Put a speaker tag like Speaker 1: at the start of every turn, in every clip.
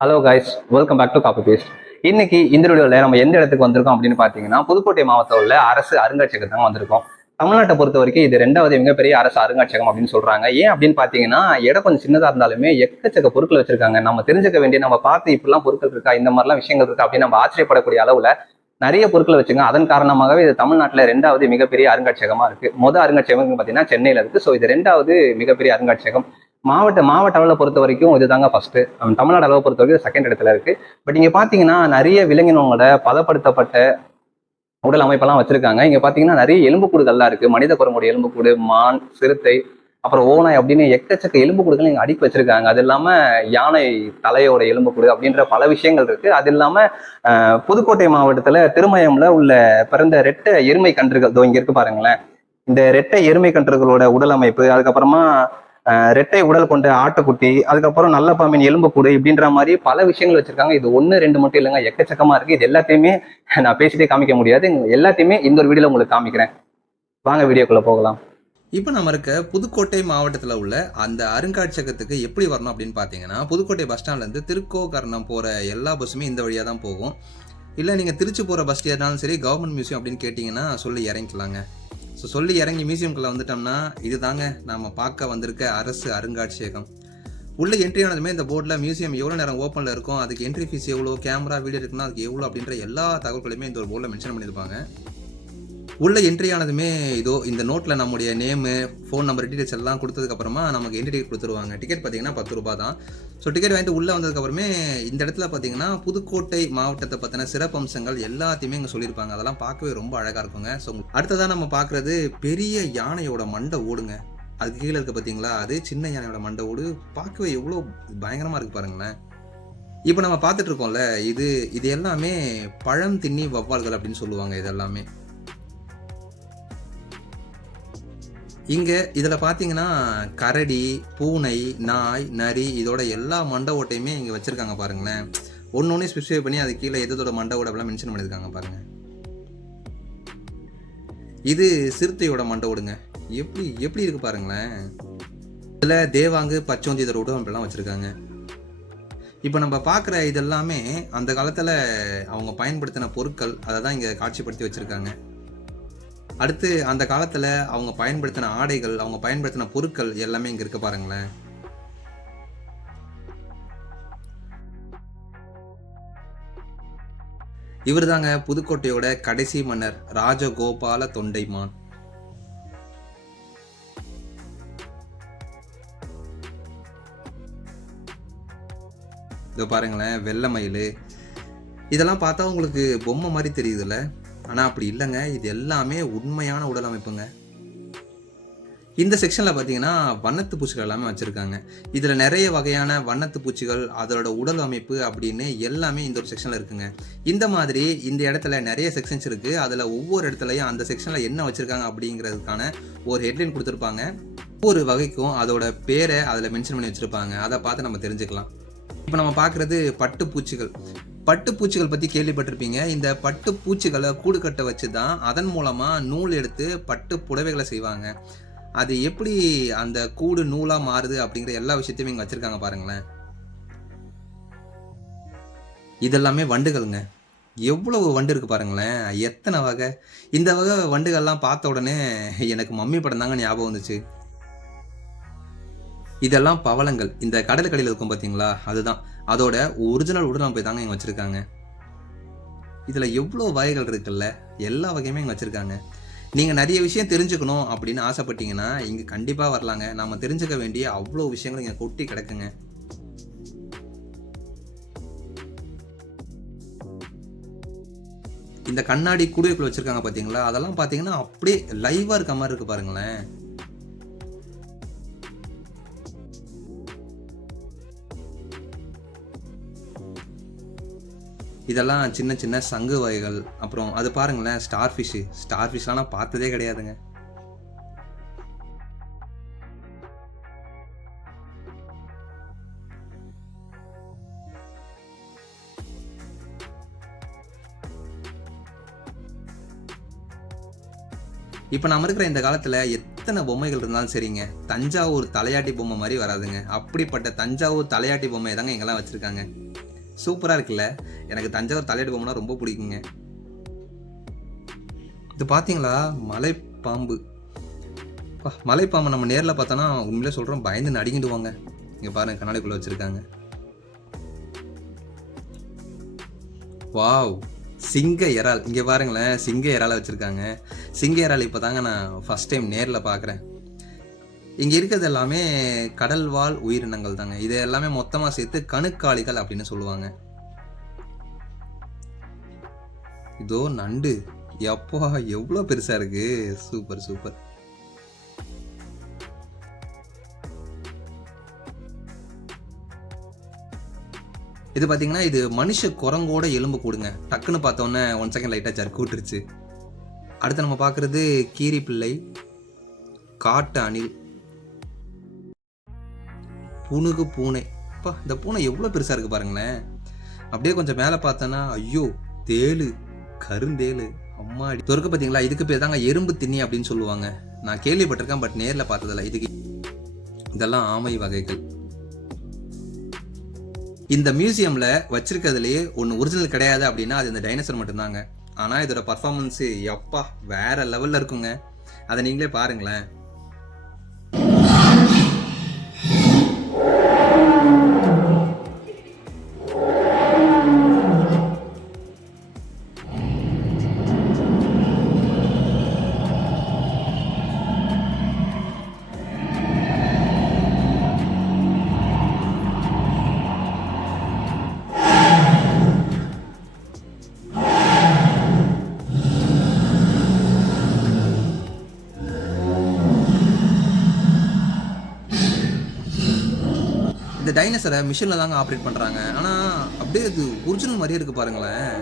Speaker 1: Hello guys welcome back to copy paste இன்னைக்கு இந்த வீடியோவில் நம்ம எந்த இடத்துக்கு வந்திருக்கோம் அப்படின்னு பார்த்தீங்கன்னா புதுக்கோட்டை மாவட்டத்தில் உள்ள அரசு அருங்காட்சியகத்துக்கு வந்திருக்கோம். தமிழ்நாட்டை பொறுத்த வரைக்கும் இது ரெண்டாவது மிகப்பெரிய அரசு அருங்காட்சியகம் அப்படின்னு சொல்றாங்க. ஏன் அப்படின்னு பார்த்தீங்கன்னா இடம் கொஞ்சம் சின்னதாக இருந்தாலுமே எக்கச்சக்க பொருட்கள் வச்சிருக்காங்க. நம்ம தெரிஞ்சுக்க வேண்டிய நம்ம பார்த்து இப்படிலாம் பொருட்கள் இருக்கா இந்த மாதிரிலாம் விஷயங்கள் இருக்கா அப்படின்னு நம்ம ஆச்சரியப்படக்கூடிய அளவுல நிறைய பொருட்கள் வச்சுங்க அதன் காரணமாகவே இது தமிழ்நாட்டில் ரெண்டாவது மிகப்பெரிய அருங்காட்சியகமா இருக்கு. மொதல் அருங்காட்சியகம் பார்த்தீங்கன்னா சென்னையில் இருக்கு. ஸோ இது ரெண்டாவது மிகப்பெரிய அருங்காட்சியகம். மாவட்ட மாவட்ட அளவில் பொறுத்த வரைக்கும் இதுதாங்க ஃபர்ஸ்ட் தமிழ்நாடு அளவை பொறுத்த வரைக்கும் செகண்ட் இடத்துல இருக்கு. பட் இங்க பாத்தீங்கன்னா நிறைய விலங்கினங்களோட பதப்படுத்தப்பட்ட உடல் அமைப்பெல்லாம் வச்சிருக்காங்க. இங்க பாத்தீங்கன்னா நிறைய எலும்புக்கூடுகள்லாம் இருக்கு. மனித குரங்குடைய எலும்புக்கூடு மான் சிறுத்தை அப்புறம் ஓனாய் அப்படின்னு எக்கச்சக்க எலும்புக்கூடுகள் இங்க அடுக்கி வச்சிருக்காங்க. அது இல்லாம யானை தலையோட எலும்புக்கூடு அப்படின்ற பல விஷயங்கள் இருக்கு. அது இல்லாம புதுக்கோட்டை மாவட்டத்துல திருமயம்ல உள்ள பிறந்த ரெட்டை எருமை கன்றுகள் இங்க இருக்கு பாருங்களேன். இந்த ரெட்டை எருமை கன்றுகளோட உடல் அமைப்பு அதுக்கப்புறமா ரெட்டை உடல் கொண்ட ஆட்டுக்குட்டி அதுக்கப்புறம் நல்ல பாம்பின் எலும்புக்கூடு இப்படின்ற மாதிரி பல விஷயங்கள் வச்சிருக்காங்க. இது ஒன்று ரெண்டு மட்டும் இல்லைங்க எக்கச்சக்கமா இருக்கு. இது எல்லாத்தையுமே நான் பேசிட்டே காமிக்க முடியாது. எல்லாத்தையுமே இந்த ஒரு வீடியோல உங்களுக்கு காமிக்கிறேன். வாங்க வீடியோக்குள்ள போகலாம்.
Speaker 2: இப்போ நம்ம இருக்க புதுக்கோட்டை மாவட்டத்தில் உள்ள அந்த அருங்காட்சியகத்துக்கு எப்படி வரணும் அப்படின்னு பார்த்தீங்கன்னா புதுக்கோட்டை பஸ் ஸ்டாண்ட்லேருந்து திருக்கோகர்ணம் போகிற எல்லா பஸ்ஸுமே இந்த வழியாக தான் போகும். இல்லை நீங்கள் திருச்சி போகிற பஸ் ஏறினாலும் சரி கவர்மெண்ட் மியூசியம் அப்படின்னு கேட்டிங்கன்னா சொல்லி இறங்கிக்கலாங்க. ஸோ சொல்லி இறங்கி மியூசியம்குள்ளே வந்துட்டோம்னா இதுதாங்க நாம் பார்க்க வந்திருக்க அரசு அருங்காட்சியகம். உள்ள என்ட்ரி ஆனதுமே இந்த போர்டில் மியூசியம் எவ்வளோ நேரம் ஓப்பனில் இருக்கும் அதுக்கு என்ட்ரி ஃபீஸ் எவ்வளோ கேமரா வீடியோ இருக்குன்னா அதுக்கு எவ்வளோ அப்படின்ற எல்லா தகவல்களையுமே இந்த ஒரு போர்டில் மென்ஷன் பண்ணியிருப்பாங்க. உள்ள என்ட்ரி ஆனதுமே இதோ இந்த நோட்டில் நம்முடைய நேமு ஃபோன் நம்பர் டீடைல்ஸ் எல்லாம் கொடுத்ததுக்கப்புறமா நமக்கு என்ட்ரி டிக்கெட் கொடுத்துருவாங்க. டிக்கெட் பார்த்தீங்கன்னா பத்து ரூபா தான். ஸோ டிக்கெட் வாங்கிட்டு உள்ளே வந்ததுக்கப்புறமே இந்த இடத்துல பார்த்தீங்கன்னா புதுக்கோட்டை மாவட்டத்தை பற்றின சிறப்பம்சங்கள் எல்லாத்தையுமே இங்கே சொல்லியிருப்பாங்க. அதெல்லாம் பார்க்கவே ரொம்ப அழகாக இருக்குங்க. ஸோ அடுத்ததாக நம்ம பார்க்குறது பெரிய யானையோட மண்டை ஓடுங்க. அதுக்கு கீழே இருக்க பார்த்தீங்களா? அது சின்ன யானையோட மண்டை ஓடு. பார்க்கவே எவ்வளோ பயங்கரமாக இருக்கு பாருங்களேன். இப்போ நம்ம பார்த்துட்டு இருக்கோம்ல இது இது எல்லாமே பழம் தின்னி வவ்வால்கள் அப்படின்னு சொல்லுவாங்க இது எல்லாமே இங்கே இதில் பார்த்தீங்கன்னா கரடி பூனை நாய் நரி இதோட எல்லா மண்டை ஓட்டையுமே இங்கே வச்சுருக்காங்க பாருங்களேன். ஒன்று ஒன்று ஸ்பெசிஃபை பண்ணி அது கீழே எதோட மண்டை அப்படிலாம் மென்ஷன் பண்ணியிருக்காங்க பாருங்கள் இது சிறுத்தையோட மண்டை ஓடுங்க. எப்படி எப்படி இருக்கு பாருங்களேன். இதில் தேவாங்கு பச்சோந்தி இதோட உடம்பெல்லாம் வச்சுருக்காங்க. இப்போ நம்ம பார்க்குற இதெல்லாமே அந்த காலத்தில் அவங்க பயன்படுத்தின பொருட்கள் அதை தான் இங்கே காட்சிப்படுத்தி வச்சுருக்காங்க. அடுத்து அந்த காலத்தில் அவங்க பயன்படுத்தின ஆடைகள் அவங்க பயன்படுத்தின பொருட்கள் எல்லாமே இங்கே இருக்க பாருங்களேன். இவர் தாங்க புதுக்கோட்டையோட கடைசி மன்னர் ராஜகோபால தொண்டைமான். இதோ பாருங்களேன் வெள்ளை மயில். இதெல்லாம் பார்த்தா உங்களுக்கு பொம்மை மாதிரி தெரியுதுல்ல? ஆனால் அப்படி இல்லைங்க. இது எல்லாமே உண்மையான உடல் அமைப்புங்க. இந்த செக்ஷனில் பார்த்தீங்கன்னா வண்ணத்து பூச்சிகள் எல்லாமே வச்சுருக்காங்க. இதில் நிறைய வகையான வண்ணத்து பூச்சிகள் அதோட உடல் அமைப்பு அப்படின்னு எல்லாமே இந்த ஒரு செக்ஷனில் இருக்குங்க. இந்த மாதிரி இந்த இடத்துல நிறைய செக்ஷன்ஸ் இருக்குது அதில் ஒவ்வொரு இடத்துலையும் அந்த செக்ஷனில் என்ன வச்சுருக்காங்க அப்படிங்கிறதுக்கான ஒரு ஹெட்லைன் கொடுத்துருப்பாங்க. ஒவ்வொரு வகைக்கும் அதோட பேரை அதில் மென்ஷன் பண்ணி வச்சுருப்பாங்க. அதை பார்த்து நம்ம தெரிஞ்சுக்கலாம். இப்போ நம்ம பார்க்குறது பட்டு பூச்சிகள். பட்டு பூச்சிகள் பற்றி கேள்விப்பட்டிருப்பீங்க. இந்த பட்டு பூச்சிகளை கூடு கட்ட வச்சு தான் அதன் மூலமாக நூல் எடுத்து பட்டு புடவைகளை செய்வாங்க. அது எப்படி அந்த கூடு நூலாக மாறுது அப்படிங்கிற எல்லா விஷயத்தையும் இங்கே வச்சுருக்காங்க பாருங்களேன். இதெல்லாமே வண்டுகள்ங்க. எவ்வளவு வண்டு இருக்கு பாருங்களேன். எத்தனை வகை. இந்த வகை வண்டுகள்லாம் பார்த்த உடனே எனக்கு மம்மி படம் தாங்க ஞாபகம் வந்துச்சு. இதெல்லாம் பவளங்கள். இந்த கடலுக்கடியில் இருக்கும் பார்த்தீங்களா அதுதான். அதோட ஒரிஜினல் உடல் போய் தாங்க இங்கே வச்சுருக்காங்க. இதில் எவ்வளோ வகைகள் இருக்குல்ல? எல்லா வகையுமே இங்கே வச்சுருக்காங்க. நீங்கள் நிறைய விஷயம் தெரிஞ்சுக்கணும் அப்படின்னு ஆசைப்பட்டீங்கன்னா இங்கே கண்டிப்பாக வரலாங்க. நம்ம தெரிஞ்சுக்க வேண்டிய அவ்வளோ விஷயங்கள் இங்கே கொட்டி கிடக்குங்க. இந்த கண்ணாடி குடியிருப்பில் வச்சுருக்காங்க பார்த்தீங்களா அதெல்லாம் பார்த்தீங்கன்னா அப்படியே லைவாக இருக்க மாதிரி இருக்குது பாருங்களேன். இதெல்லாம் சின்ன சின்ன சங்கு வகைகள். அப்புறம் அது பாருங்களேன் ஸ்டார் ஃபிஷ்ஷு ஸ்டார் ஃபிஷ்லாம் நான் பார்த்ததே கிடையாதுங்க. இப்போ நம்ம இருக்கிற இந்த காலத்தில் எத்தனை பொம்மைகள் இருந்தாலும் சரிங்க தஞ்சாவூர் தலையாட்டி பொம்மை மாதிரி வராதுங்க. அப்படிப்பட்ட தஞ்சாவூர் தலையாட்டி பொம்மையை தாங்க எங்கெல்லாம் வச்சுருக்காங்க. சூப்பராக இருக்குல்ல? எனக்கு தஞ்சாவூர் தலையடி பொம்மைனா ரொம்ப பிடிக்குங்க. இது பார்த்தீங்களா மலைப்பாம்பு. பா, மலைப்பாம்பை நம்ம நேரில் பார்த்தோன்னா உண்மையிலே சொல்கிறோம் பயந்து நடுங்கிடுவாங்க. இங்கே பாருங்கள் கண்ணாடிக்குள்ளே வச்சுருக்காங்க. வாவ் சிங்க இறால். இங்கே பாருங்களேன் சிங்க இறாலை வச்சுருக்காங்க. சிங்க இறால் இப்போ தாங்க நான் ஃபஸ்ட் டைம் நேரில் பார்க்குறேன் இங்கே இருக்கிறது எல்லாமே கடல் வாழ் உயிரினங்கள் தாங்க. இது எல்லாமே மொத்தமாக சேர்த்து கணுக்காளிகள் அப்படின்னு சொல்லுவாங்க. இதோ நண்டு. எப்பா எவ்வளோ பெருசாக இருக்கு. Super super. இது பார்த்தீங்கன்னா இது மனுஷ குரங்கோட எலும்பு கூடுங்க. டக்குன்னு பார்த்தோன்னே ஒன் செகண்ட் லைட்டாக ஜர்க் விட்டுருச்சு அடுத்து நம்ம பார்க்குறது கீரி பிள்ளை காட்டு அணில் புனுகு பூனை. அப்பா இந்த பூனை எவ்வளோ பெருசாக இருக்குது பாருங்களேன். அப்படியே கொஞ்சம் மேலே பார்த்தோன்னா ஐயோ தேளு கருந்தேளு அம்மா துறக்க பார்த்தீங்களா இதுக்கு பேர் தாங்க எறும்பு திண்ணி அப்படின்னு சொல்லுவாங்க. நான் கேள்விப்பட்டிருக்கேன் பட் நேரில் பார்த்ததில்ல. இதுக்கு இதெல்லாம் ஆமை வகைகள். இந்த மியூசியமில் வச்சிருக்கிறதுலேயே ஒன்று ஒரிஜினல் கிடையாது அப்படின்னா அது இந்த டைனோசர் மட்டும்தாங்க. ஆனால் இதோட பர்ஃபார்மன்ஸு எப்பா வேற லெவலில் இருக்குங்க. அதை நீங்களே பாருங்களேன். டைனோசரை மிஷினில் தாங்க ஆப்ரேட் பண்ணுறாங்க ஆனால் அப்படியே இது ஒரிஜினல் மாதிரியே இருக்குது பாருங்களேன்.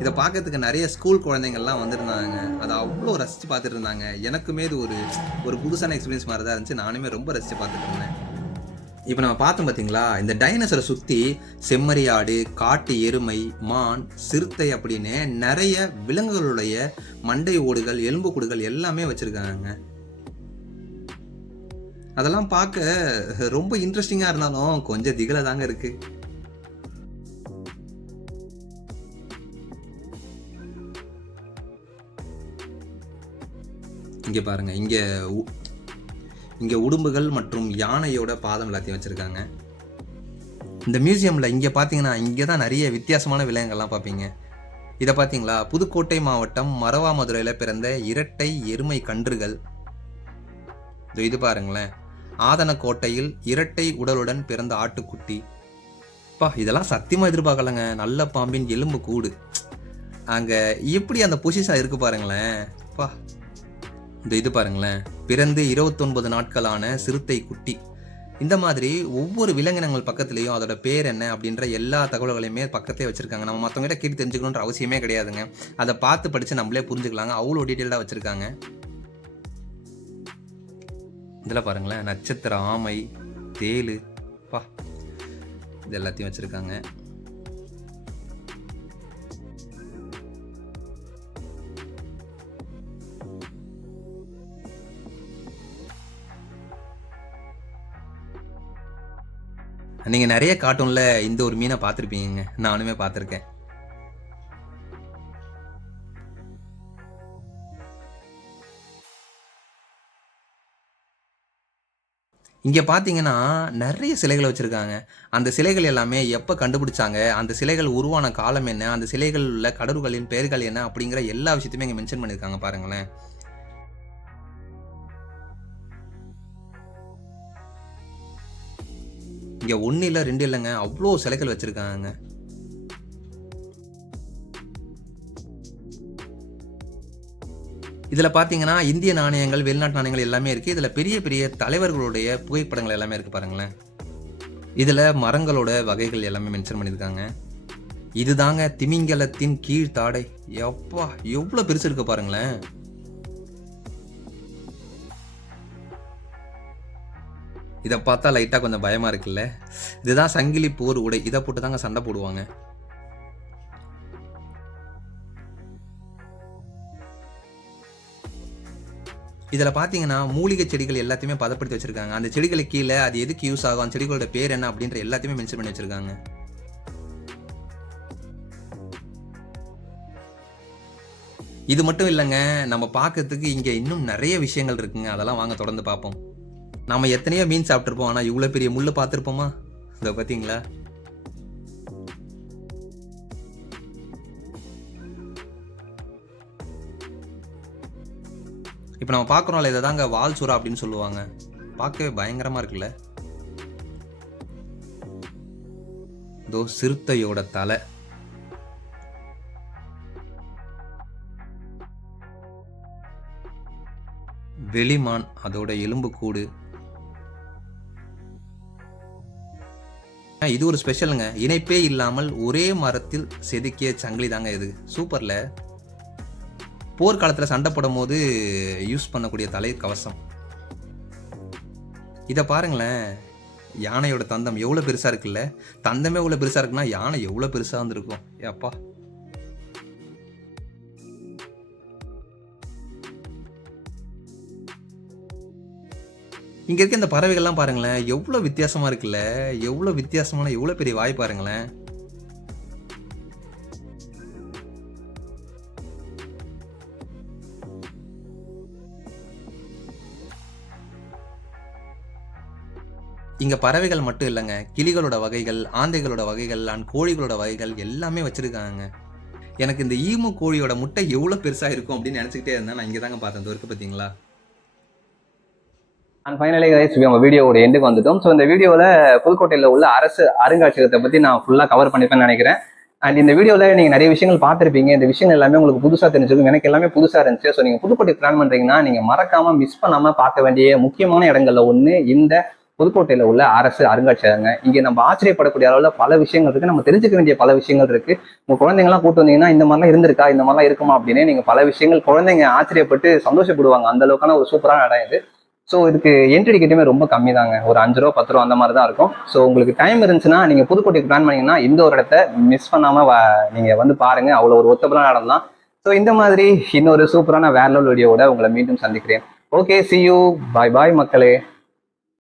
Speaker 2: இதை பார்க்கறதுக்கு நிறைய ஸ்கூல் குழந்தைங்கள்லாம் வந்திருந்தாங்க. அதை அவ்வளோ ரசித்து பார்த்துட்டு இருந்தாங்க எனக்குமே இது ஒரு ஒரு புதுசான எக்ஸ்பீரியன்ஸ் மாதிரி தான் இருந்துச்சு. நானுமே ரொம்ப ரசித்து பார்த்துட்டு இருந்தேன் இப்போ நம்ம பார்த்தோம் பார்த்தீங்களா? இந்த டைனோசரை சுற்றி செம்மறியாடு காட்டு எருமை மான் சிறுத்தை அப்படின்னு நிறைய விலங்குகளுடைய மண்டை ஓடுகள் எலும்புக்கூடுகள் எல்லாமே வச்சுருக்காங்க. அதெல்லாம் பார்க்க ரொம்ப இன்ட்ரெஸ்டிங்காக இருந்தாலும் கொஞ்சம் திகில தாங்க இருக்கு. இங்கே பாருங்க இங்கே உ- இங்கே உடும்புகள் மற்றும் யானையோட பாதம் எல்லாத்தையும் வச்சுருக்காங்க. இந்த மியூசியமில் இங்கே பார்த்தீங்கன்னா இங்கே தான் நிறைய வித்தியாசமான விலங்குகள்லாம் பார்ப்பீங்க. இதை பார்த்தீங்களா புதுக்கோட்டை மாவட்டம் மரவாமதுரையில் பிறந்த இரட்டை எருமை கன்றுகள். இதோ இது பாருங்களேன். ஆதனக்கோட்டையில் இரட்டை உடலுடன் பிறந்த ஆட்டுக்குட்டி. பா இதெல்லாம் சத்தியமா எதிர்பார்க்கலங்க. நல்ல பாம்பின் எலும்பு கூடு. அங்க எப்படி அந்த பொசிஷன் இருக்கு பாருங்களேன். பா இந்த இது பாருங்களேன். பிறந்து இருபத்தொன்பது நாட்களான சிறுத்தை குட்டி. இந்த மாதிரி ஒவ்வொரு விலங்கினங்கள் பக்கத்துலேயும் அதோட பேர் என்ன அப்படின்ற எல்லா தகவல்களையுமே பக்கத்தே வச்சிருக்காங்க. நம்ம மற்றவங்ககிட்ட கேட்டு தெரிஞ்சுக்கணுன்ற அவசியமே கிடையாதுங்க. அதை பார்த்து படித்து நம்மளே புரிஞ்சுக்கலாங்க. அவ்வளோ டீட்டெயிலாக வச்சுருக்காங்க. இதில் பாருங்களேன் நட்சத்திர ஆமை தேளு பா இது எல்லாத்தையும் வச்சுருக்காங்க. நீங்கள் நிறைய கார்ட்டூனில் இந்த ஒரு மீனை பார்த்துருப்பீங்க நானுமே பார்த்துருக்கேன். இங்கே பார்த்தீங்கன்னா நிறைய சிலைகள் வச்சுருக்காங்க. அந்த சிலைகள் எல்லாமே எப்போ கண்டுபிடிச்சாங்க? அந்த சிலைகள் உருவான காலம் என்ன? அந்த சிலைகள் உள்ள கடவுள்களின் பெயர்கள் என்ன? அப்படிங்கிற எல்லா விஷயத்தையுமே இங்கே மென்ஷன் பண்ணியிருக்காங்க பாருங்களேன். இங்கே ஒன்று இல்லை ரெண்டு இல்லைங்க. அவ்வளோ சிலைகள் வச்சுருக்காங்க. இதில் பார்த்தீங்கன்னா இந்திய நாணயங்கள் வெளிநாட்டு நாணயங்கள் எல்லாமே இருக்குது இதில் பெரிய பெரிய தலைவர்களுடைய புகைப்படங்கள் எல்லாமே இருக்குது பாருங்களேன். இதில் மரங்களோட வகைகள் எல்லாமே மென்ஷன் பண்ணியிருக்காங்க. இதுதாங்க திமிங்கலத்தின் கீழ் தாடை. எப்பா எவ்வளோ பெருசு இருக்கு பாருங்களேன். இதை பார்த்தா லைட்டாக கொஞ்சம் பயமாக இருக்குல்ல. இதுதான் சங்கிலி போர் உடை. இதை போட்டு தாங்க சண்டை போடுவாங்க. இதில் பார்த்தீங்கன்னா மூலிகை செடிகள் எல்லாத்தையுமே பதப்படுத்தி வச்சிருக்காங்க. அந்த செடிகளை கீழே அது எதுக்கு யூஸ் ஆகும் அந்த செடிகளோட பேர் என்ன அப்படின்ற எல்லாத்தையுமே மென்ஷன் பண்ணி வச்சிருக்காங்க. இது மட்டும் இல்லைங்க நம்ம பார்க்கறதுக்கு இங்கே இன்னும் நிறைய விஷயங்கள் இருக்குங்க. அதெல்லாம் வாங்க தொடர்ந்து பார்ப்போம் நம்ம எத்தனையோ மீன் சாப்பிட்ருப்போம் ஆனால் இவ்வளோ பெரிய முள் பார்த்துருப்போமா இதை பார்த்தீங்களா இப்போ நம்ம பார்க்குறோம்ல இதை தாங்க வால் சுறா அப்படின்னு சொல்லுவாங்க. பார்க்கவே பயங்கரமாக இருக்குல்ல? இதோ சிறுத்தையோட தலை. வெளிமான் அதோட எலும்பு கூடு. இது ஒரு ஸ்பெஷலுங்க இணைப்பே இல்லாமல் ஒரே மரத்தில் செதுக்கிய சங்கிலி தாங்க இது. சூப்பர்ல. போர்க்காலத்தில் சண்டை போடும் போது யூஸ் பண்ணக்கூடிய தலை கவசம். இதை பாருங்களேன். யானையோட தந்தம் எவ்வளோ பெருசாக இருக்குல்ல? தந்தமே எவ்வளோ பெருசாக இருக்குன்னா யானை எவ்வளோ பெருசாக இருந்திருக்கும்? ஏப்பா இங்கே இருக்க இந்த பறவைகள்லாம் பாருங்களேன் எவ்வளோ வித்தியாசமாக இருக்குல்ல? எவ்வளோ வித்தியாசமான எவ்வளோ பெரிய வாய் பாருங்களேன். இங்கே பறவைகள் மட்டும் இல்லைங்க. கிளிகளோட வகைகள் ஆந்தைகளோட வகைகள் அண்ட் கோழிகளோட வகைகள் எல்லாமே வச்சுருக்காங்க. எனக்கு இந்த ஈமு கோழியோட முட்டை எவ்வளோ பெருசாக இருக்கும் அப்படின்னு நினச்சிக்கிட்டே இருந்தேன். நான் இங்கே தாங்க பார்த்தேன். இந்த இருக்கு பார்த்தீங்களா?
Speaker 1: அண்ட் ஃபைனலி கைஸ் நம்ம வீடியோவோட எண்டுக்கு வந்துட்டோம். ஸோ இந்த வீடியோவில் புதுக்கோட்டையில் உள்ள அரசு அருங்காட்சியகத்தை பற்றி நான் ஃபுல்லாக கவர் பண்ணிப்பேன்னு நினைக்கிறேன். அண்ட் இந்த வீடியோவில் நீங்கள் நிறைய விஷயங்கள் பார்த்துருப்பீங்க. இந்த விஷயங்கள் எல்லாமே உங்களுக்கு புதுசாக தெரிஞ்சிருக்கும். எனக்கு எல்லாமே புதுசாக இருந்துச்சு. ஸோ நீங்கள் புதுக்கோட்டை பிளான் பண்ணுறீங்கன்னா நீங்கள் மறக்காமல் மிஸ் பண்ணாமல் பார்க்க வேண்டிய முக்கியமான இடங்களில் ஒன்று இந்த புதுக்கோட்டையில் உள்ள அரசு அருங்காட்சியகங்க இங்கே நம்ம ஆச்சரியப்படக்கூடிய அளவில் பல விஷயங்கள் இருக்குது நம்ம தெரிஞ்சுக்க வேண்டிய பல விஷயங்கள் இருக்குது உங்கள் குழந்தைங்கலாம் கூட்டு வந்தீங்கன்னா இந்த மாதிரிலாம் இருந்திருக்கா? இந்த மாதிரிலாம் இருக்குமா? அப்படின்னு நீங்கள் பல விஷயங்கள் குழந்தைங்க ஆச்சரியப்பட்டு சந்தோஷப்படுவாங்க. அந்த அளவுக்கான ஒரு சூப்பரான இடம் இது. ஸோ இதுக்கு என்ட்ரி டிக்கெட்டுமே ரொம்ப கம்மி தாங்க ஒரு அஞ்சு ரூபா பத்து ரூபா அந்த மாதிரி தான் இருக்கும். ஸோ உங்களுக்கு டைம் இருந்துச்சுன்னா நீங்கள் புதுக்கோட்டைக்கு பிளான் பண்ணீங்கன்னா இந்த ஒரு இடத்த மிஸ் பண்ணாமல் வ- வந்து பாருங்கள் அவ்வளோ ஒரு ஒத்தபலான இடம் தான். ஸோ இந்த மாதிரி இன்னொரு சூப்பரான வேர் லெவல் வீடியோவோட உங்களை மீண்டும் சந்திக்கிறேன். Okay see you bye bye மக்களே.